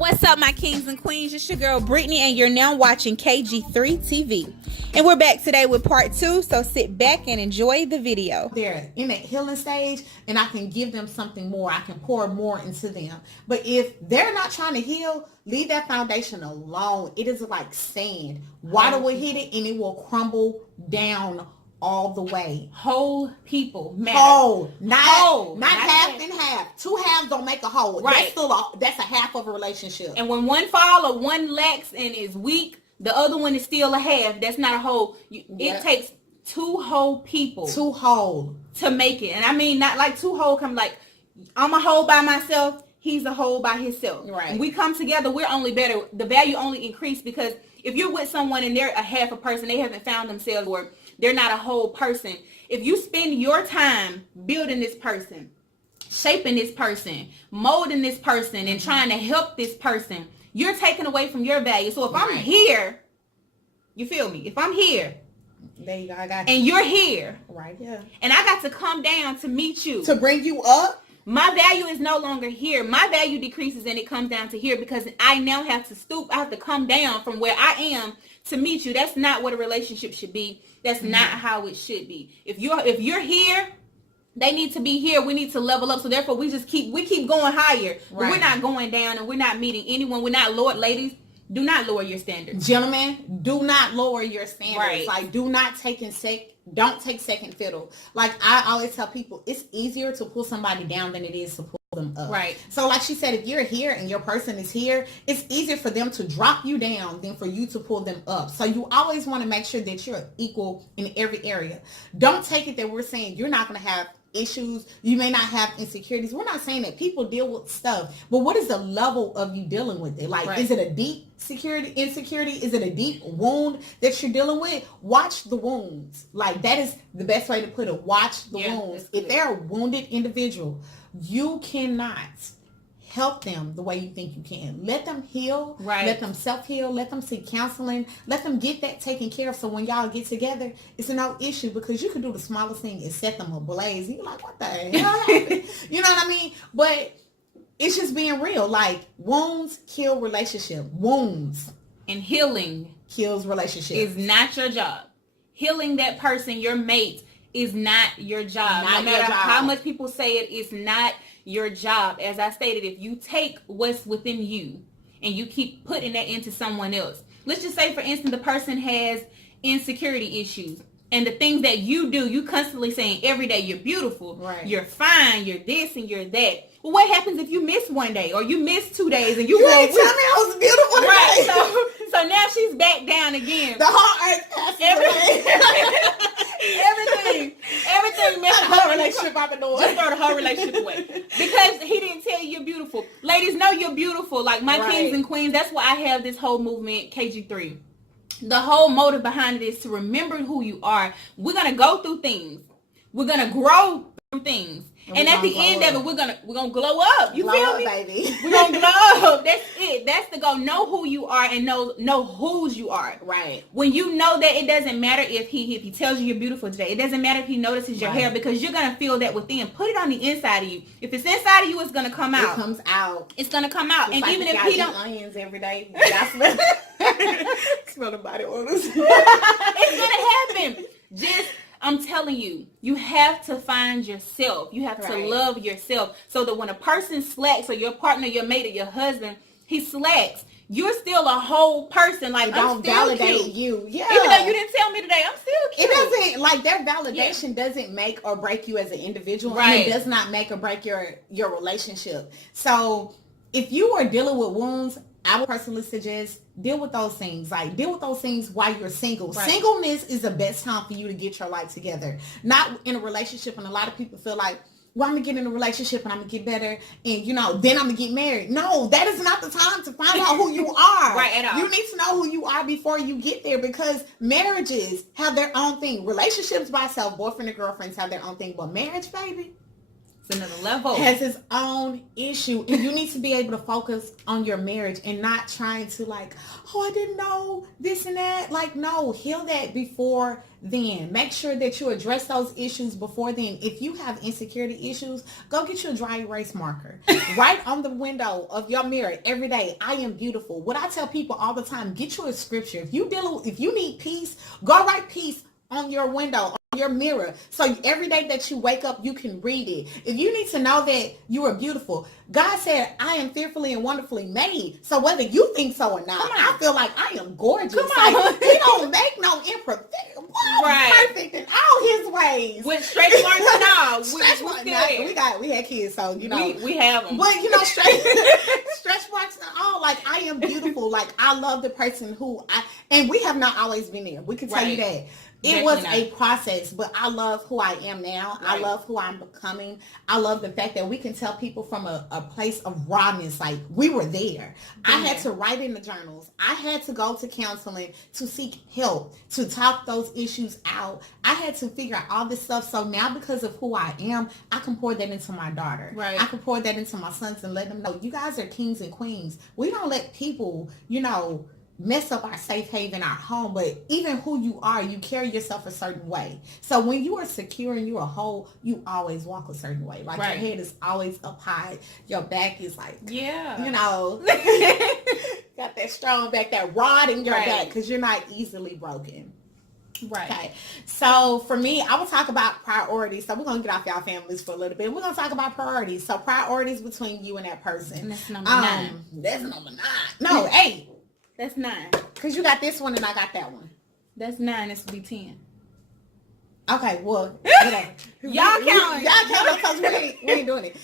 What's up, my kings and queens? It's your girl Brittany, and you're now watching KG3 TV. And we're back today with part 2, so sit back and enjoy the video. They're in that healing stage, and I can give them something more. I can pour more into them. But if they're not trying to heal, leave that foundation alone. It is like sand. Water will hit it, and it will crumble down all the way. Whole people matter. Whole, not half half and half. Two halves don't make a whole. Right. That's a half of a relationship. And when one fall or one lacks and is weak, the other one is still a half. That's not a whole. It takes two whole people. Two whole. To make it. And I mean, not like two whole come like, I'm a whole by myself. He's a whole by himself. Right. When we come together, we're only better. The value only increase because if you're with someone and they're a half a person, they haven't found themselves, or they're not a whole person. If you spend your time building this person, shaping this person, molding this person, and trying to help this person, you're taking away from your value. So if I'm here, you feel me? If I'm here, there you go, I got you. And you're here, right? Yeah. And I got to come down to meet you, to bring you up. My value is no longer here. My value decreases and it comes down to here because I now have to stoop. I have to come down from where I am to meet you. That's not what a relationship should be. That's not how it should be. If you're here, they need to be here. We need to level up. So therefore we keep going higher. Right. But we're not going down and we're not meeting anyone. We're not lowered. Ladies, do not lower your standards. Gentlemen, do not lower your standards. Right. Like, don't take second fiddle. Like I always tell people, it's easier to pull somebody down than it is to pull them up. Right. So like she said, if you're here and your person is here, it's easier for them to drop you down than for you to pull them up. So you always want to make sure that you're equal in every area. Don't take it that we're saying you're not going to have issues. You may not have insecurities. We're not saying that. People deal with stuff, but what is the level of you dealing with it? Like, is it a deep insecurity? Is it a deep wound that you're dealing with? Watch the wounds. Like, that is the best way to put it. Watch the wounds. If they're a wounded individual, you cannot help them the way you think you can. Let them heal. Right. Let them self-heal. Let them seek counseling. Let them get that taken care of, so when y'all get together, it's no issue, because you can do the smallest thing and set them ablaze. You're like, what the hell happened? You know what I mean? But it's just being real. Like, wounds kill relationship. Wounds. And healing kills relationship. Is not your job. Healing that person, your mate, is not your job. No matter how much people say it, it's not your job. As I stated, if you take what's within you and you keep putting that into someone else, let's just say, for instance, the person has insecurity issues, and the things that you do, you constantly saying every day, you're beautiful, you're fine, you're this and you're that. Well, what happens if you miss one day or you miss 2 days and you ain't tell me I was beautiful today. Right. So now she's back down again. The whole earth everything messed up. Her relationship out the door. Just throw the whole relationship away because he didn't tell you you're beautiful. Ladies, know you're beautiful. Like my kings and queens. That's why I have this whole movement, KG3. The whole motive behind it is to remember who you are. We're gonna go through things. We're gonna grow through things. And at the end of it, we're gonna glow up. You feel me? Baby. We're gonna glow up. That's it. That's the goal. Know who you are and know whose you are. Right. When you know that, it doesn't matter if he tells you you're beautiful today. It doesn't matter if he notices your hair, because you're gonna feel that within. Put it on the inside of you. If it's inside of you, it's gonna come out. It comes out. It's gonna come out. It's and like even if he he don't onions every day, y'all smell the body oils. It's gonna happen. I'm telling you, you have to find yourself. You have to love yourself, so that when a person slacks, or your partner, your mate, or your husband, he slacks, you're still a whole person. Like, don't validate you. Yeah. Even though you didn't tell me today, I'm still cute. It doesn't, like, their validation doesn't make or break you as an individual. Right. And it does not make or break your relationship. So if you are dealing with wounds, I would personally suggest deal with those things. Like, deal with those things while you're single. Right. Singleness is the best time for you to get your life together. Not in a relationship. And a lot of people feel like, well, I'm going to get in a relationship and I'm going to get better. And, then I'm going to get married. No, that is not the time to find out who you are. Right, at all. You need to know who you are before you get there, because marriages have their own thing. Relationships by itself, boyfriend and girlfriends have their own thing. But marriage, baby, It's another level. Has its own issue. And you need to be able to focus on your marriage and not trying to like, oh, I didn't know this and that. Like, no, heal that before then. Make sure that you address those issues before then. If you have insecurity issues, go get you a dry erase marker. Write on the window of your mirror every day, I am beautiful. What I tell people all the time, get you a scripture. If you need peace, go write peace on your window, on your mirror. So every day that you wake up, you can read it. If you need to know that you are beautiful, God said, I am fearfully and wonderfully made. So whether you think so or not, I feel like I am gorgeous. Come on. Like, he don't make no imperfect. Right. Perfect in all his ways. With stretch marks and all. We had kids, so you know we have them. But you know, stretch marks and all. Like, I am beautiful. Like, I love the person who and we have not always been there. We can tell you that. It was a process, but I love who I am now. Right. I love who I'm becoming. I love the fact that we can tell people from a place of rawness, like we were there. I had to write in the journals. I had to go to counseling to seek help, to talk those issues out. I had to figure out all this stuff. So now because of who I am, I can pour that into my daughter. Right. I can pour that into my sons and let them know, you guys are kings and queens. We don't let people, you know, mess up our safe haven, our home, but even who you are, you carry yourself a certain way. So when you are secure and you're a whole, you always walk a certain way. Like your head is always up high, your back is like, you know, got that strong back, that rod in your back, because you're not easily broken. Right. Okay. So for me, I will talk about priorities. So we're going to get off y'all families for a little bit. We're going to talk about priorities. So priorities between you and that person. And that's number 9. That's number 9. No, 8. That's 9. Because you got this one and I got that one. That's 9. This will be 10. Okay, well, whatever. Y'all counting. Because we ain't doing it.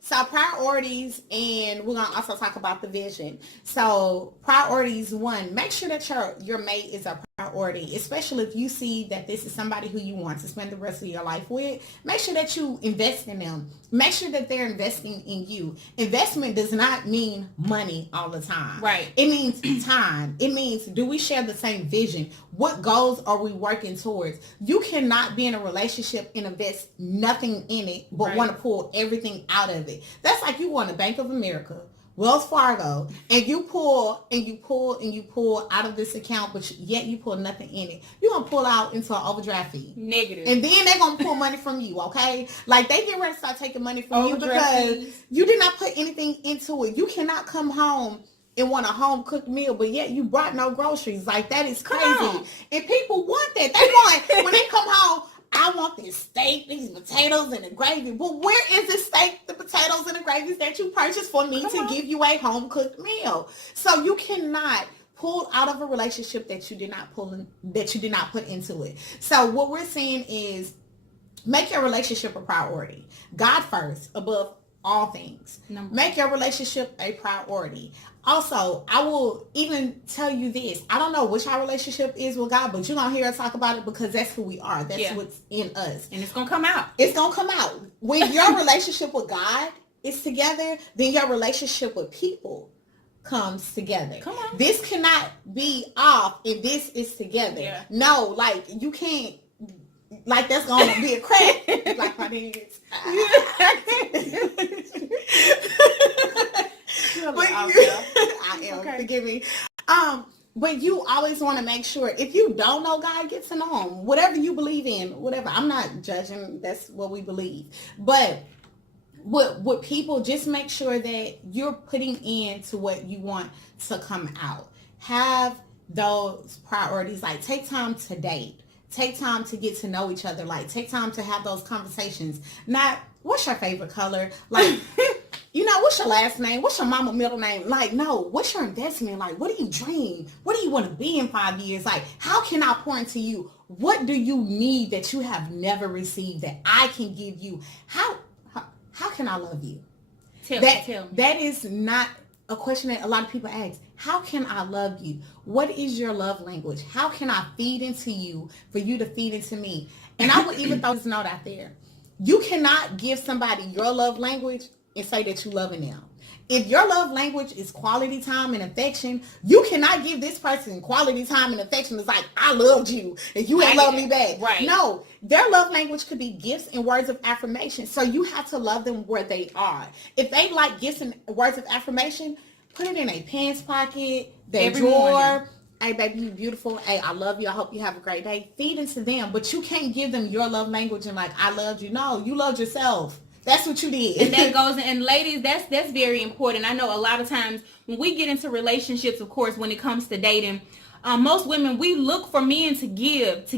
So priorities, and we're going to also talk about the vision. So priorities, 1, make sure that your mate is a priority, especially if you see that this is somebody who you want to spend the rest of your life with. Make sure that you invest in them. Make sure that they're investing in you. Investment does not mean money all the time. Right. It means time. It means, do we share the same vision? What goals are we working towards? You cannot be in a relationship and invest nothing in it, but want to pull everything out of it. That's like you want a Bank of America, Wells Fargo, and you pull and you pull and you pull out of this account, but yet you pull nothing in it. You're going to pull out into an overdraft fee. Negative. And then they're going to pull money from you, okay? Like, they get ready to start taking money from you because you did not put anything into it. You cannot come home and want a home-cooked meal, but yet you brought no groceries. Like, that is crazy. And people want that. They want, when they come home, I want this steak, these potatoes, and the gravy. But where is the steak, the potatoes, and the gravies that you purchased for me to give you a home-cooked meal? So you cannot pull out of a relationship that you did not put into it. So what we're saying is, make your relationship a priority. God first, above all things. Make your relationship a priority. Also, I will even tell you this. I don't know which our relationship is with God, but you're going to hear us talk about it because that's who we are. That's what's in us. And it's going to come out. It's going to come out. When your relationship with God is together, then your relationship with people comes together. Come on. This cannot be off if this is together. Yeah. No, like, you can't. Like, that's going to be a crack. Like my dance. I am. Okay. Forgive me. But you always want to make sure, if you don't know God, get to know him. Whatever you believe in, whatever. I'm not judging. That's what we believe. But with people, just make sure that you're putting into what you want to come out. Have those priorities. Like, take time to date. Take time to get to know each other. Like, take time to have those conversations. Not, what's your favorite color? Like, you know, what's your last name? What's your mama middle name? Like, no, what's your investment? Like, what do you dream? What do you want to be in 5 years? Like, how can I pour into you? What do you need that you have never received that I can give you? How can I love you? Tell me. That is not a question that a lot of people ask. How can I love you? What is your love language? How can I feed into you for you to feed into me? And I would even throw this note out there. You cannot give somebody your love language and say that you loving them. If your love language is quality time and affection, you cannot give this person quality time and affection. It's like, I loved you and you ain't loved me back. Right. No, their love language could be gifts and words of affirmation. So you have to love them where they are. If they like gifts and words of affirmation, put it in a pants pocket, their drawer. Hey, baby, you beautiful. Hey, I love you. I hope you have a great day. Feed into them. But you can't give them your love language and like, I loved you. No, you loved yourself. That's what you did. And that goes, and ladies, that's very important. I know a lot of times when we get into relationships, of course, when it comes to dating, most women, we look for men to give.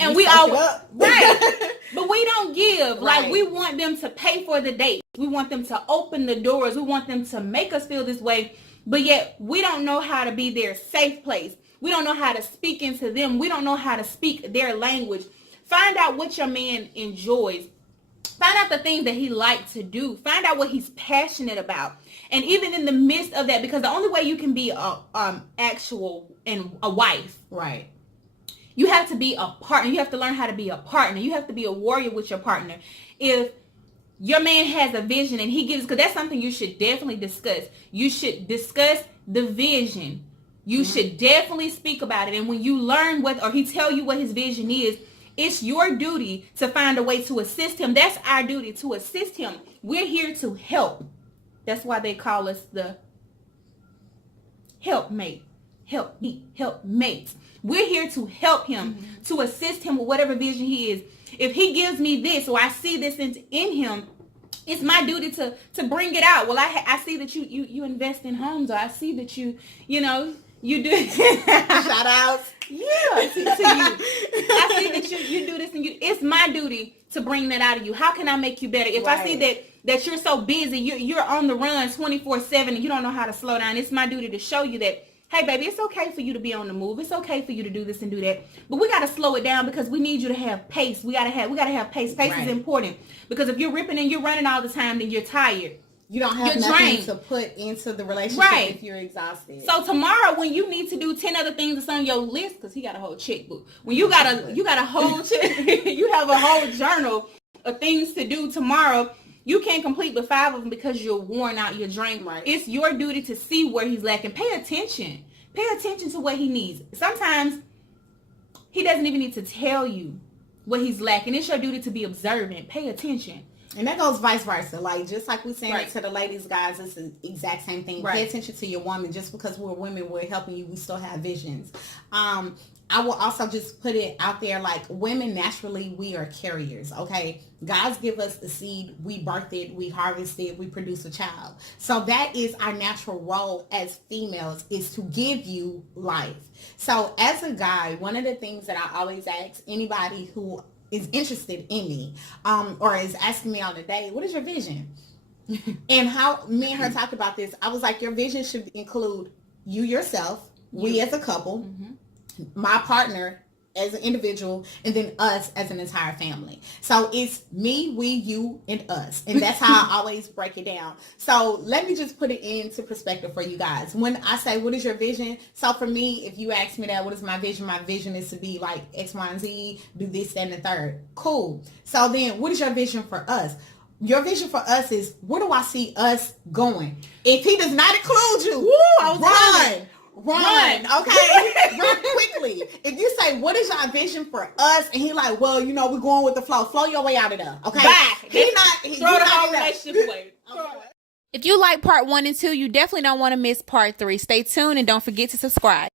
And we all, right. But we don't give. Right. Like, we want them to pay for the date. We want them to open the doors. We want them to make us feel this way. But yet we don't know how to be their safe place. We don't know how to speak into them. We don't know how to speak their language. Find out what your man enjoys. Find out the things that he likes to do. Find out what he's passionate about. And even in the midst of that, because the only way you can be actual and a wife, right? You have to be a partner. You have to learn how to be a partner. You have to be a warrior with your partner. If your man has a vision and he gives, because that's something you should definitely discuss. You should discuss the vision. You should definitely speak about it. And when you learn what, or he tell you what his vision is, it's your duty to find a way to assist him. That's our duty, to assist him. We're here to help. That's why they call us the helpmate. Helpmates. We're here to help him, to assist him with whatever vision he is. If he gives me this, or I see this in him, it's my duty to bring it out. Well, I see that you invest in homes, or I see that you do shout outs. Yeah, to you. I see that you do this, and it's my duty to bring that out of you. How can I make you better? If I see that you're so busy, you're on the run 24/7 and you don't know how to slow down, it's my duty to show you that, hey, baby, it's okay for you to be on the move. It's okay for you to do this and do that. But we got to slow it down because we need you to have pace. We got to have pace. Pace is important, because if you're ripping and you're running all the time, then you're tired. You don't have nothing to put into the relationship if you're exhausted. So tomorrow, when you need to do 10 other things that's on your list, because he got a whole checkbook. When you got a whole you have a whole journal of things to do tomorrow. You can't complete with 5 of them because you're worn out, you're drained. Right. It's your duty to see where he's lacking. Pay attention. Pay attention to what he needs. Sometimes he doesn't even need to tell you what he's lacking. It's your duty to be observant. Pay attention. And that goes vice versa. Like, just like we saying to the ladies, guys, it's the exact same thing. Pay attention to your woman. Just because we're women, we're helping you, we still have visions. I will also just put it out there, like, women, naturally, we are carriers, okay? God give us the seed, we birth it, we harvest it, we produce a child. So that is our natural role as females, is to give you life. So as a guy, one of the things that I always ask anybody who is interested in me, or is asking me on a date, what is your vision? And how me and her talked about this, I was like, your vision should include you yourself, we as a couple, my partner as an individual, and then us as an entire family. So it's me, we, you, and us. And that's how I always break it down. So let me just put it into perspective for you guys. When I say, what is your vision? So for me, if you ask me that, what is my vision? My vision is to be like X, Y, and Z, do this, that, and the third. Cool. So then what is your vision for us? Your vision for us is, where do I see us going? If he does not include you, run, okay? Run quickly. If you say, what is your vision for us? And he like, well, we're going with the flow. Flow your way out of there, okay? Bye. Throw the whole relationship away. If you like part 1 and 2, you definitely don't want to miss part 3. Stay tuned and don't forget to subscribe.